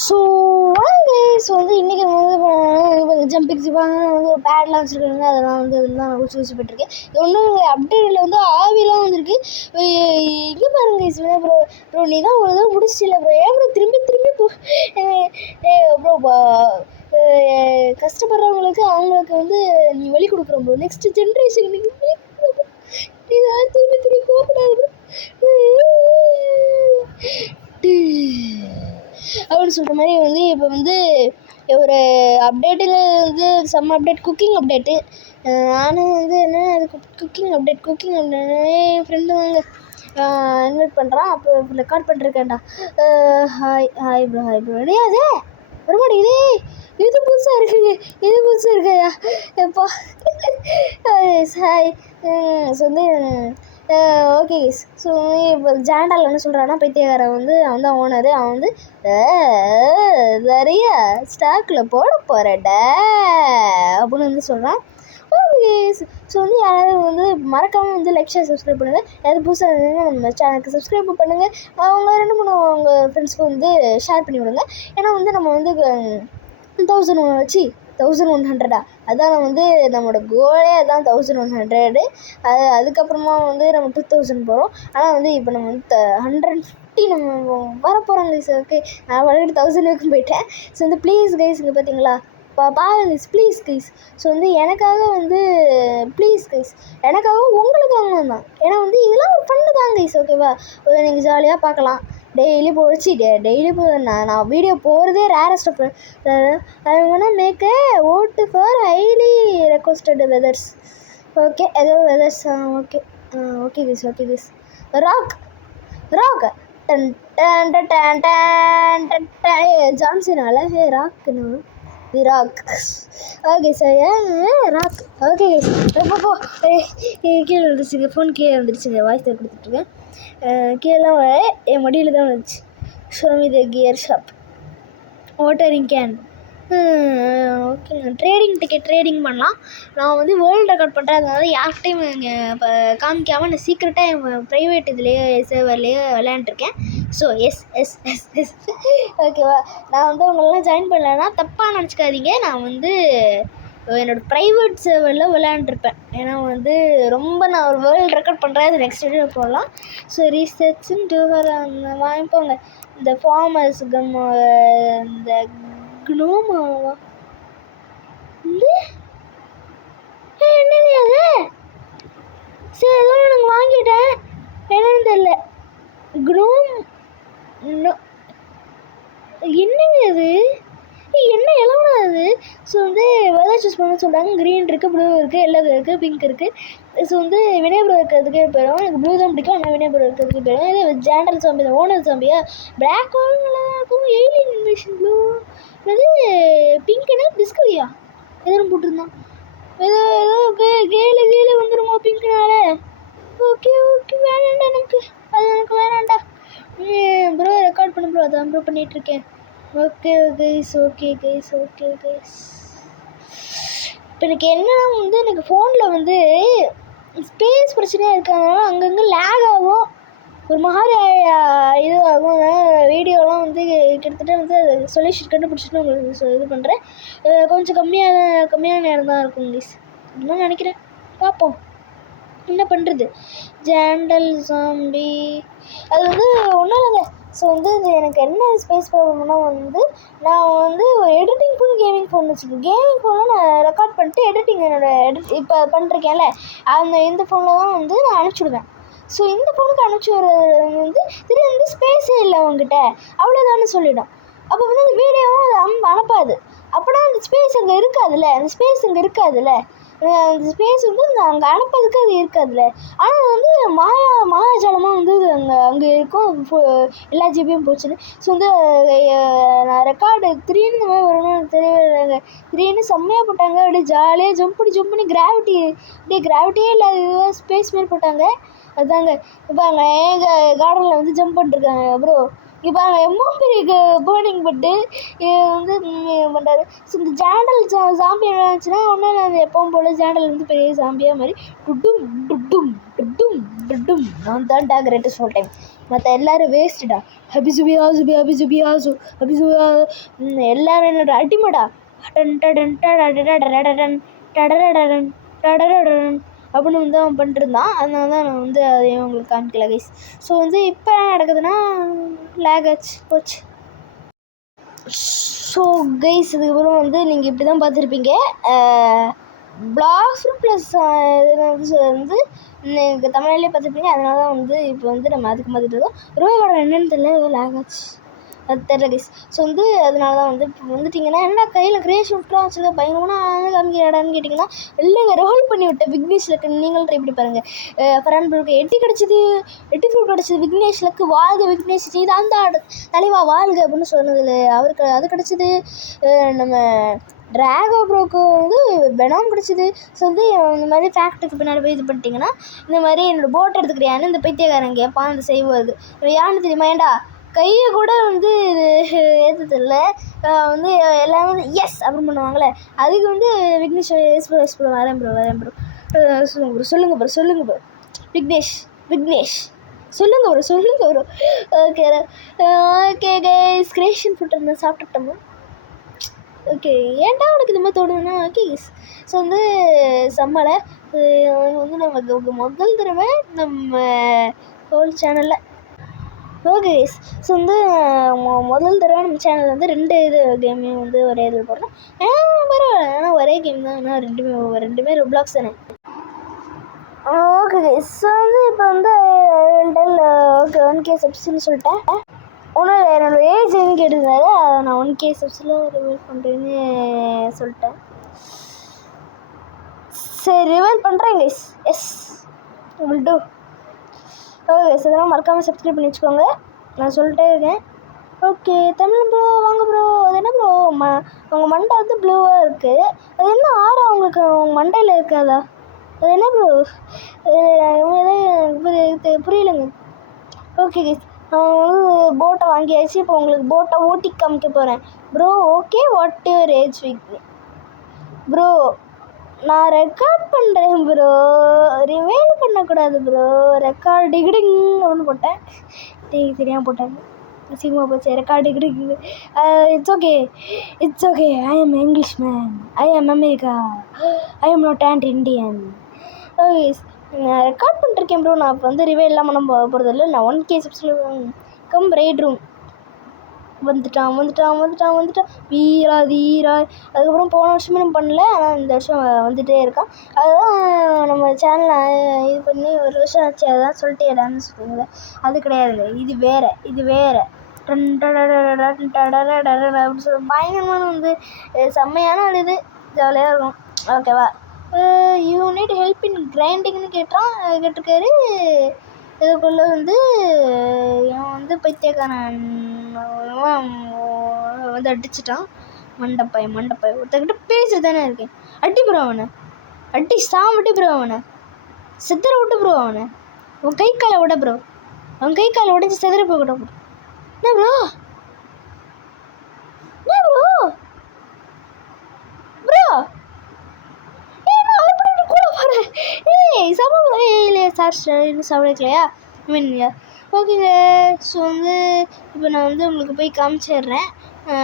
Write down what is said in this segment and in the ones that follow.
So guys வந்து இன்றைக்கி வந்து ஜம்பிங் ஜிப்பாங்க வந்து பேட்லாம் வச்சுருக்காங்க. அதெல்லாம் வந்து அதெல்லாம் நான் ஊசி போட்டிருக்கேன். ஒன்றும் அப்டேட்டில் வந்து ஆவிலாம் வந்துருக்கு. இங்கே பாருங்க கைஸ் ப்ரோ நீ தான் ஒரு தான் முடிச்சிட்டில்ல ப்ரோ, ஏன் ப்ரோ திரும்பி ப்ரோ கஷ்டப்படுறவங்களுக்கு அவங்களுக்கு வந்து நீ வழி கொடுக்குறோம் ப்ரோ. நெக்ஸ்ட் ஜென்ரேஷன் நீ தான் திரும்பி போகக்கூடாது ப்ரோ அப்படின்னு சொல்கிற மாதிரி வந்து இப்போ வந்து ஒரு அப்டேட்டில் வந்து செம்ம அப்டேட், குக்கிங் அப்டேட்டு. நானும் வந்து என்ன அது குக்கிங் அப்டேட் என் ஃப்ரெண்டு வாங்க இன்வைட் பண்ணுறான். அப்போ ரெக்கார்ட் பண்ணிருக்கேன்டா. ஹாய் ப்ரோ கிடையாது வரமாட்டேங்குதே. இது புதுசாக இருக்கையா எப்பா. ஹாய். ஸோ வந்து ஓகே கைஸ். ஸோ இப்போ ஜாண்டால் என்ன சொல்கிறான்னா, பைத்தியக்காரன் வந்து அவன் தான் ஓனரு. அவன் வந்து நிறைய ஸ்டாக்கில் போட போகிறடா அப்படின்னு வந்து சொல்கிறான். Okay guys. ஸோ வந்து யாராவது வந்து மறக்காமல் வந்து லைக் ஷேர் சப்ஸ்கிரைப் பண்ணுங்கள். யாராவது புதுசாக இருந்தீங்கன்னா நம்ம சேனலுக்கு சப்ஸ்கிரைப் பண்ணுங்கள். அவங்க 2-3 உங்கள் ஃப்ரெண்ட்ஸ்க்கு வந்து ஷேர் பண்ணி விடுங்க. ஏன்னா வந்து நம்ம வந்து 1100 வச்சு 1100 அதான் வந்து நம்மளோட கோலே அதான் 1100. அதுக்கப்புறமா வந்து நம்ம 2000 போகிறோம். ஆனால் வந்து இப்போ நம்ம வந்து 150 நம்ம வர போகிறாங்க கைஸ். ஓகே, நான் வளர்கிட்டு 1000 வரைக்கும் போயிட்டேன். ஸோ வந்து ப்ளீஸ் கைஸ் இங்கே பார்த்தீங்களா பாருங்க கைஸ், ப்ளீஸ் கைஸ். ஸோ வந்து எனக்காக வந்து ப்ளீஸ் கைஸ், எனக்காக உங்களுக்காக தான். ஏன்னா வந்து இதெல்லாம் ஒரு பண்ணு தான் கைஸ். ஓகேவா, நீங்கள் ஜாலியாக பார்க்கலாம். டெய்லி நான் வீடியோ போகிறதே rarest of I want make a ஓட்டு for highly requested weathers. Okay ஏதோ வெதர்ஸ். Okay guys. ராக் டன் டன் டன் டன் டன் ஜான்சினால ராக்னா Rock. Okay sir Rock. Okay guys ரொம்ப கீழே வந்துருச்சுங்க, ஃபோன் கீழே வந்துருச்சுங்க. வாய்ஸ் தான் கொடுத்துட்ருக்கேன். கீழே என் மடியில் தான் வந்துச்சு. Show me the gear shop watering can. ஓகேங்க, ட்ரேடிங் பண்ணலாம். நான் வந்து வேர்ல்டு ரெக்கார்ட் பண்ணுறேன். அதனால யார்கிட்டையும் இங்கே இப்போ காமிக்காமல் நான் சீக்கிரட்டாக என் ப்ரைவேட் இதுலேயே சர்வர்லேயே விளையாண்டுருக்கேன். ஸோ எஸ் ஓகேவா. நான் வந்து உங்களெல்லாம் ஜாயின் பண்ணலைன்னா தப்பாக நினச்சிக்காதீங்க. நான் வந்து என்னோடய ப்ரைவேட் சர்வரில் விளையாண்டுருப்பேன். ஏன்னா வந்து நான் ஒரு வேர்ல்டு ரெக்கார்ட் பண்ணுறேன். அது நெக்ஸ்ட் வீடியோ போடலாம். ஸோ ரீசர்ச்சுன்னு டூவர் அந்த வாங்கிப்போங்க. இந்த ஃபார்மர்ஸ் இந்த க்னோமாவா என்னது அது? சரி ஏதோ எனக்கு வாங்கிட்டேன், என்னன்னு தெரியல. க்னோம் என்னங்க அது? என்ன எல்லாம் அது? ஸோ வந்து வெதர் சூஸ் பண்ண சொல்கிறாங்க. க்ரீன் இருக்குது, ப்ளூ இருக்குது, எல்லோ இருக்குது, பிங்க் இருக்குது. ஸோ வந்து வினேபுரம் இருக்கிறதுக்கே போயிடும். எனக்கு ப்ளூ தான் பிடிக்கும், ஆனால் வினேபுரம் இருக்கிறதுக்கு போயிடும். இது ஜாண்டல் சாம்பி தான், ஓனர் சாம்பியா. பிளாக் நல்லா இருக்கும். Alien invasion blue. அது பிங்க்னா டிஸ்கவரியா எதுவும் போட்டிருந்தான். ஏதோ கேளு வந்துடுமா பிங்க்னால? ஓகே வேணாண்டா எனக்கு, அது எனக்கு வேணாண்டா. ப்ரோ ரெக்கார்ட் பண்ணு ப்ரோ, அதான் ப்ரோ பண்ணிகிட்ருக்கேன். Okay guys. இப்போ எனக்கு என்னன்னா வந்து எனக்கு ஃபோனில் வந்து ஸ்பேஸ் பிரச்சனையாக இருக்கிறதுனால அங்கங்கே லேக் ஆகும், ஒரு மாதிரி இதுவாகும். வீடியோலாம் வந்து கிட்டத்தட்ட வந்து அது சொல்யூஷன் கண்டுபிடிச்சிட்டு உங்களுக்கு இது பண்ணுறேன். கொஞ்சம் கம்மியான நேரம் தான் இருக்கும் கைஸ், இன்னும் நினைக்கிறேன். பார்ப்போம் என்ன பண்ணுறது. ஜாண்டல் சாம்பி அது வந்து ஒன்றும் இல்லைங்க. ஸோ வந்து இது எனக்கு என்ன ஸ்பேஸ் ப்ராப்ளம்னா வந்து நான் வந்து ஒரு எடிட்டிங் ஃபோன், கேமிங் ஃபோன் வச்சுருக்கேன். கேமிங் ஃபோனில் நான் ரெக்கார்ட் பண்ணிட்டு எடிட்டிங் இப்போ பண்ணிருக்கேன்ல இந்த ஃபோனில் தான் வந்து நான் அனுப்பிச்சுடுவேன். ஸோ இந்த ஃபோனுக்கு அனுப்பிச்சி விடுறது வந்து திடீர்னு வந்து ஸ்பேஸே இல்லை அவங்ககிட்ட அவ்வளோதானு சொல்லிடும். அப்போ வந்து அந்த வீடியோவும் அது அனுப்பாது. அப்படின்னா அந்த ஸ்பேஸ் அங்கே இருக்காதுல்ல, அந்த ஸ்பேஸ் வந்து அங்கே அனுப்பதுக்கு அது இருக்காதுல்ல. ஆனால் வந்து மாயாஜாலமாக வந்து அங்கே இருக்கும். எல்லா ஜிபியும் போச்சுன்னு. ஸோ வந்து நான் ரெக்கார்டு 3 இந்த மாதிரி வரணும்னு தெரியல. 3 செம்மையாக போட்டாங்க. அப்படியே ஜாலியாக ஜம்ப் பண்ணி கிராவிட்டியே இல்லாத ஸ்பேஸ் மாரி போட்டாங்க. அதுதாங்க இப்போ அங்கே எங்கள் கார்டனில் வந்து ஜம்ப் பண்ணிருக்காங்க ப்ரோ. இப்போ அங்கே எம்மோ பெரிய பேர்னிங் பட்டு வந்து பண்ணுறாரு. ஸோ இந்த ஜாண்டல் சாம்பி என்ன ஆச்சுன்னா ஒன்றும் அது எப்பவும் போல் ஜாண்டல் வந்து பெரிய சாம்பியாக மாதிரி டுட்டும் நான் தான்டா கிரேட்டஸ்ட் ஆல் டைம். மற்ற எல்லோரும் வேஸ்ட்டுடா. ஹபிசுபியாசு ஹபிசுபியாசு ஹபிசுபியா எல்லோரும் என்னோட அடிமடா டன் டடன் டடன் டடரடன் டடரடன் அப்படின்னு வந்து அவன் பண்ணிட்டுருந்தான். அதனால தான் நான் வந்து அதையும் உங்களுக்கு காமிக்கல கைஸ். ஸோ வந்து இப்போ என்ன நடக்குதுன்னா லேக் ஆச்சு போச்சு. ஸோ கைஸ் இதுக்கப்புறம் வந்து நீங்கள் இப்படி தான் பார்த்துருப்பீங்க. பிளாக்ஸ் ப்ளஸ் வந்து நீங்கள் தமிழ்லேயே பார்த்துருப்பீங்க. அதனால தான் வந்து இப்போ வந்து நம்ம அதுக்கு பார்த்துட்டு இருக்கோம். ரோவோட என்னென்னு தெரியல, ஏதோ லேக் ஆச்சு, அது தெரில கைஸ். ஸோ வந்து அதனால தான் வந்து இப்போ வந்துட்டிங்கன்னா என்ன கையில் கிரியேஷன் ஃப்ட்லாம் வச்சுருக்க பயங்கரமான காமிக்கிறாடான்னு கேட்டிங்கன்னா இல்லைங்க, ரோல் பண்ணி விட்டேன் விக்னேஷ்லக்கு. நீங்களும் ட்ரை பண்ணி பாருங்கள். ஃபரான் ப்ரோக்கு 8 கிடச்சிது, 8 ஃப்ரூட் கிடச்சிது. விக்னேஷ்லக்கு வாழ்க விக்னேஷ் செய்து அந்த தலைவா வாழ்க அப்படின்னு சொன்னதில் அவருக்கு அது கிடச்சிது. நம்ம ட்ராகோ ப்ரோக்கு வந்து பெனாம் கிடச்சிது. ஸோ வந்து இந்த மாதிரி ஃபேக்ட்டுக்கு பின்னாடி போய் இது பண்ணிட்டீங்கன்னா இந்த மாதிரி என்னோடய போட் எடுத்துக்கிறியான்னு இந்த பைத்தியக்காரன் கேட்பான். அந்த செய்வது யாருன்னு தெரியுமா? ஏண்டா கையை கூட வந்து இது ஏற்றதில்ல வந்து எல்லாமே வந்து எஸ் அப்படின்னு பண்ணுவாங்களே, அதுக்கு வந்து விக்னேஷ் எஸ் ப்ரோ வரேன் ப்ரோ சொல்லுங்கள் ப்ரோ விக்னேஷ் சொல்லுங்கள் bro. Okay guys, creation food இருந்தால் சாப்பிட்டுட்டோம். ஓகே, ஏன்டா உனக்கு இந்த மாதிரி தோணுதுன்னா ஓகே. ஸோ வந்து சம்மலை வந்து நம்ம முதல் தடவை நம்ம ஹோல் சேனலில் ஓகே கைஸ். ஸோ வந்து முதல் தடவை நம்ம சேனலில் வந்து 2 கேமையும் வந்து ஒரே இதில் போடுறோம். பரவாயில்ல, ஆனால் ஒரே கேம் தான், ஆனால் ரெண்டுமே ரொப்ளாக்ஸ் தானே. Okay guys. ஸோ வந்து இப்போ வந்து ஓகே 1K சப்ஸ்ன்னு சொல்லிட்டேன். ஒன்றும் என்னோடய ஏஜ் எதுவும் கேட்டிருந்தாரு, அதை நான் 1K சப்ஸில் ரிவீல் பண்ணுறேன்னு சொல்லிட்டேன். சரி, ரிவீல் பண்ணுறேன் guys. Yes will do. Okay guys, இதெல்லாம் மறக்காமல் சப்ஸ்கிரைப் பண்ணி வச்சுக்கோங்க, நான் சொல்லிட்டே இருக்கேன். ஓகே தமிழ் ப்ரோ வாங்க ப்ரோ. அது என்ன ப்ரோ உங்கள் மண்டை வந்து ப்ளூவாக இருக்குது, அது என்ன ஆறா உங்களுக்கு உங்கள் மண்டையில் இருக்காதா? அது என்ன ப்ரோ புரியலைங்க. ஓகே கைஸ், நான் வந்து போட்டை வாங்கியாச்சு. இப்போ உங்களுக்கு போட்டை ஓட்டி காமிக்க போகிறேன் bro. Okay, what your age விக் ப்ரோ? நான் ரெக்கார்ட் பண்ணுறேன் ப்ரோ, ரிவைல் பண்ணக்கூடாது ப்ரோ. ரெக்கார்ட் டிகிடிங் அப்படின்னு போட்டேன், தெரியாமல் போட்டாங்க, சீக்கிரமாக போச்சு. ரெக்கார்ட் டிகிடிங். It's okay I am English man, I am America, I am not an Indian. Okay, நான் ரெக்கார்ட் பண்ணிருக்கேன் ப்ரோ. நான் இப்போ வந்து ரிவைல்லாம் பண்ண போகிறதில்ல. நான் 1K subscribe come right room வந்துட்டான் வீரா. அதுக்கப்புறம் போன வருஷமே நம்ம பண்ணல, ஆனால் இந்த வருஷம் வந்துகிட்டே இருக்கான். அதுதான் நம்ம சேனலில் இது பண்ணி ஒரு வருஷம் ஆச்சு, அதுதான் சொல்லிட்டு இடான்னு சொல்லுவாங்க. அது கிடையாதுங்க, இது வேறு அப்படின்னு சொல்ல பயங்கரமான வந்து செம்மையான ஒரு இது ஜாலியாக இருக்கும். ஓகேவா? யூ நீட் ஹெல்ப் இன் கிரைண்டிங்னு கேட்டிருக்காரு. இதுக்குள்ளே வந்து இவன் வந்து பைத்தியக்காரன் வந்து அடிச்சிட்டான். மண்டப்பையன் ஒருத்தக்கிட்ட பேசிட்டு தானே இருக்கேன். அடி ப்ரோ அவனை, அடி சாமட்டி ப்ரோ அவனை, சித்தரை விட்டு ப்ரோ அவனை, உன் கை காலை விட ப்ரோ, அவன் கை காலை உடஞ்சி சிதற போய் விட ப்ரோ. என்ன ப்ரோ இன்னும் சாப்பிடலையா? ஓகேங்க. ஸோ வந்து இப்போ நான் வந்து உங்களுக்கு போய் காமிச்சிடுறேன்.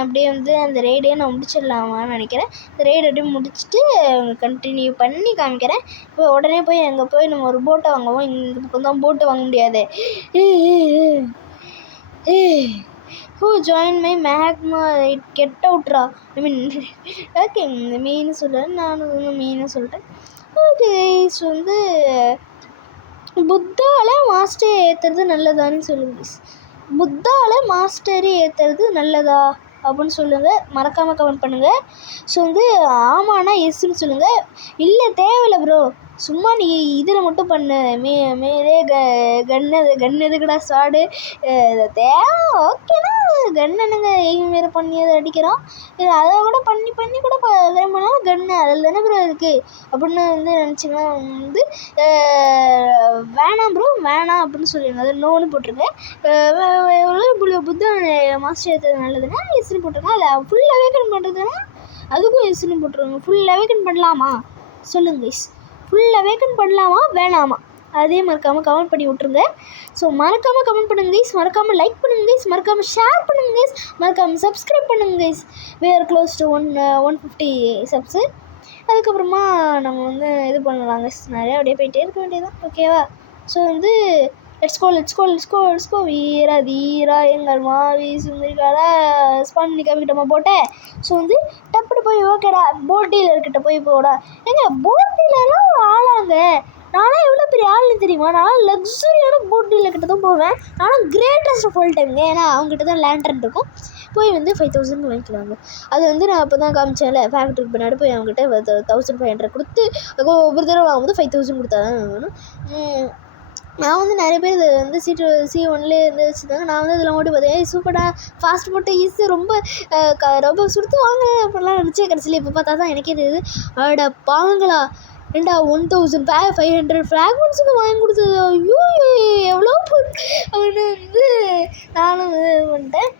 அப்படியே வந்து அந்த ரெய்டே நான் முடிச்சிடலாமான்னு நினைக்கிறேன். இந்த ரெய்டு அப்படியே முடிச்சுட்டு கண்டினியூ பண்ணி காமிக்கிறேன். இப்போ உடனே போய் அங்கே போய் நம்ம ஒரு போட்டை வாங்குவோம். இந்த பக்கம் தான் போட்டு வாங்க முடியாது. ஜாயின் மை மேக்மா இட் கெட் அவுட்ரா. ஓகே, மீன் சொல்கிறேன், நானும் மீன் சொல்லிட்டேன். ஓகே, ஸோ வந்து புத்தால மாஸ்டர் ஏற்றுறது நல்லதான்னு சொல்லுங்க. புத்தால மாஸ்டர் ஏற்றுறது நல்லதா அப்படின்னு சொல்லுங்கள், மறக்காமல் கமெண்ட் பண்ணுங்கள். ஸோ வந்து ஆமாண்ணா எஸ்ன்னு சொல்லுங்கள். இல்லை தேவையில்லை ப்ரோ, சும்மா நீ இதில் மட்டும் பண்ணு, மேலே கன் எதுக்குடா ஸ்வாடு தேவை. ஓகேண்ணா, கன் என்னங்க எய்ம் வேறு பண்ணி அதை அடிக்கிறோம். இது அதை கூட பண்ணி கூட விரும்பினாலும் கன்னு அதில் தானே ப்ரோ இருக்குது அப்படின்னு வந்து நினச்சிங்கன்னா வந்து வேணாம் ப்ரோ வேணாம் அப்படின்னு சொல்லிடுங்க. அது நோன்னு போட்டிருங்க. புத்தன் மாஸ்டர் ஏற்றது நல்லதுன்னா எஸ்ன்னு போட்டிருங்க. அதில் ஃபுல் அவேக்கன் பண்ணுறதுன்னா அதுக்கும் எஸ்ன்னு போட்டுருங்க. ஃபுல் அவேக்கன் பண்ணலாமா சொல்லுங்க கைஸ், ஃபுல் அவேக்கன் பண்ணலாமா வேணாமா? அதையும் மறக்காமல் கமெண்ட் பண்ணி விட்ருங்க. ஸோ மறக்காமல் கமெண்ட் பண்ணுங்க கைஸ், மறக்காமல் லைக் பண்ணுங்க கைஸ், மறக்காமல் ஷேர் பண்ணுங்க கைஸ், மறக்காமல் சப்ஸ்கிரைப் பண்ணுங்க guys. we are close to 150 சப்ஸு. அதுக்கப்புறமா நம்ம வந்து இது பண்ணலாம் கைஸ், நிறையா அப்படியே போயிட்டே இருக்க வேண்டியதான். ஓகேவா? ஸோ வந்து லெட்ஸ் கோ வீரா தீரா எங்கள் மாவி சுந்தரிக்கால ஸ்பான் பண்ணி காமிக்கிட்டோமா போட்டேன். ஸோ வந்து டப்புனு போய் ஓகேடா போட் டீலர்கிட்ட போய் போடா. ஏங்க போட் டீலர்லாம் ஒரு ஆளாங்க. நானும் எவ்வளோ பெரிய ஆள்னு தெரியுமா? நான் லக்ஸுரியான போட் டீலர்கிட்ட தான் போவேன். ஆனால் கிரேட்டஸ்ட் ஆஃப் ஆல் டைம்ங்க. ஏன்னா அவங்ககிட்ட தான் லேண்ட்ரன் இருக்கும். போய் வந்து 5000 வாங்கிக்குவாங்க. அது வந்து நான் அப்போ தான் காமிச்சேன்ல, ஃபேக்ட்ரிக்கு பின்னாடி போய் அவங்ககிட்ட 1500 கொடுத்து ஒவ்வொரு தடவை வாங்கும்போது 5000 கொடுத்தா தான் வாங்கணும். நான் வந்து நிறைய பேர் இது வந்து C1லே இருந்து வச்சுருந்தாங்க. நான் வந்து இதெல்லாம் ஓட்டி பார்த்தேன், சூப்பர்டா ஃபாஸ்ட் போட்டு ஈஸி ரொம்ப ரொம்ப சுடுத்து வாங்க அப்படிலாம் நினச்சி கடைசியில் இப்போ பார்த்தா தான் எனக்கே இது அட பாங்களா ஏண்டா 1500 ஃப்ராக்மெண்ட்ஸுக்கு வாங்கி கொடுத்தது. ஐயோ எவ்வளோ அப்படின்னு வந்து நானும் இது பண்ணிட்டேன்.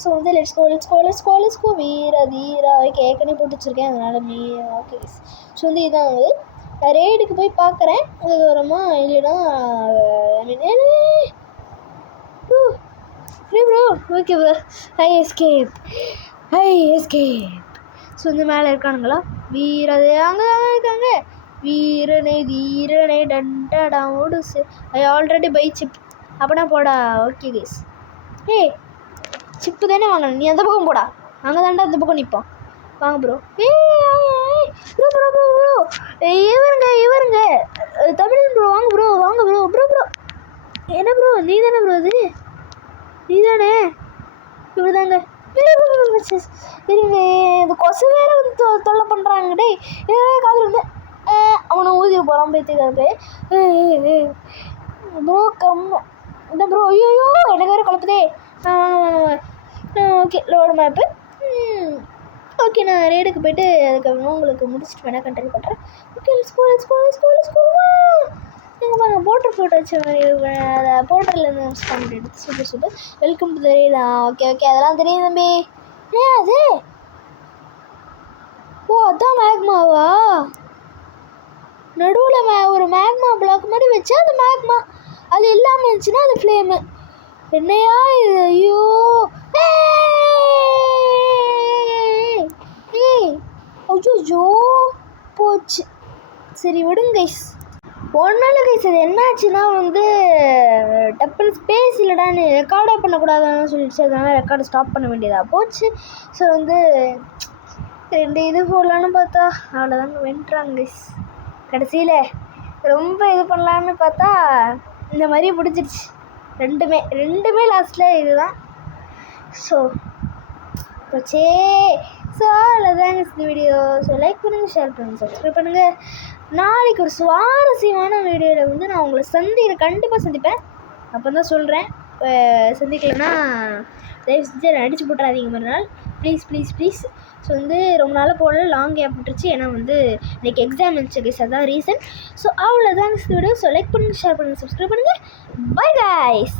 ஸோ வந்து லெட்ஸ் கோ வீரா தீரா ஏற்கனவே போட்டு வச்சுருக்கேன், அதனால் ஓகே. ஸோ வந்து இதான் வந்து ரேடுக்கு போய் பார்க்குறேன். அதுக்கப்புறமா இல்லைன்னா bro okay bro I escape. So வந்து மேலே இருக்கானுங்களா வீரதே அங்கே இருக்காங்க. வீரனை தீரனை டண்டடா ஓடுசு ஐ ஆல்ரெடி பை சிப் அப்படின்னா போடா. ஓகே கேஸ், சிப்பு தானே வாங்கணும், நீ அந்த பக்கம் போடா, அங்கே தாண்டா அந்த பக்கம் நிற்போம். வாங்க ப்ரோ. ப்ரோ இவருங்க தமிழ் ப்ரோ. வாங்க ப்ரோ என்ன ப்ரோ நீ தானே ப்ரோ? அது நீ தானே? இவர் தாங்க. இருங்க இந்த கொசு வேற வந்து தொல்லை பண்ணுறாங்க. டே இதே காதில் வந்து அவனை ஊதிய போகிறான் பேத்துக்காரு ப்ரோ. இந்த ப்ரோ ஐயோ எனக்கு வேறு குழப்பதே. Okay load map. ஓகே நான் ரேடுக்கு போய்ட்டு அதுக்கப்புறமா உங்களுக்கு முடிச்சுட்டு வேணால் கண்டினியூ பண்ணுறேன். ஓகே ஸ்கூல் எங்கள் பாருங்க போட்டர் ஃபோட்டோ வச்ச மாதிரி அதை போட்டர்லேருந்து ஸ்பான் எடுத்து super welcome to the rate. Okay அதெல்லாம் தெரியும் தம்பி. அது அதான் மேக்மாவா? நடுவில் ஒரு மேக்மா பிளாக் மாதிரி வச்சா அது மேக்மா, அது இல்லாமல் இருந்துச்சுன்னா அது ஃப்ளேமு. என்னையா இது? ஐயோ ஐயோ போச்சு. சரி விடுங்க கைஸ், ஒன்றும் இல்லை கைஸ். அது என்னாச்சுன்னா வந்து டப்புன்னு ஸ்பேஸ் இல்லைடான்னு ரெக்கார்டே பண்ணக்கூடாதுன்னு சொல்லிடுச்சு. அதனால ரெக்கார்டு ஸ்டாப் பண்ண வேண்டியதாக போச்சு. ஸோ வந்து 2 இது போடலான்னு பார்த்தா அவ்வளோதாங்க வென்ட்றாங்க கைஸ். கடைசியில் ரொம்ப இது பண்ணலான்னு பார்த்தா இந்த மாதிரி பிடிச்சிருச்சு. ரெண்டுமே லாஸ்ட்டில் இதுதான். ஸோ போச்சே. ஸோ அவ்வளோதாங்க இந்த வீடியோ. ஸோ லைக் பண்ணுங்கள், ஷேர் பண்ணுங்கள், சப்ஸ்கிரைப் பண்ணுங்கள். நாளைக்கு ஒரு சுவாரஸ்யமான வீடியோவில் வந்து நான் உங்களை கண்டிப்பாக சந்திப்பேன். அப்போ தான் சொல்கிறேன். சந்திக்கலைன்னா தயவு செஞ்சு அடிச்சு போட்டுறாதீங்க மறுநாள் ப்ளீஸ். ஸோ வந்து ரொம்ப நாளாக போடல, லாங் கேப் விட்டுருச்சு. ஏன்னா வந்து இன்றைக்கி எக்ஸாம் இருந்துச்சு கைஸ், அதான் ரீசன். ஸோ அவ்வளோதாங்க இந்த வீடியோ. ஸோ லைக் பண்ணுங்கள், ஷேர் பண்ணுங்கள், சப்ஸ்கிரைப் பண்ணுங்கள். Bye guys.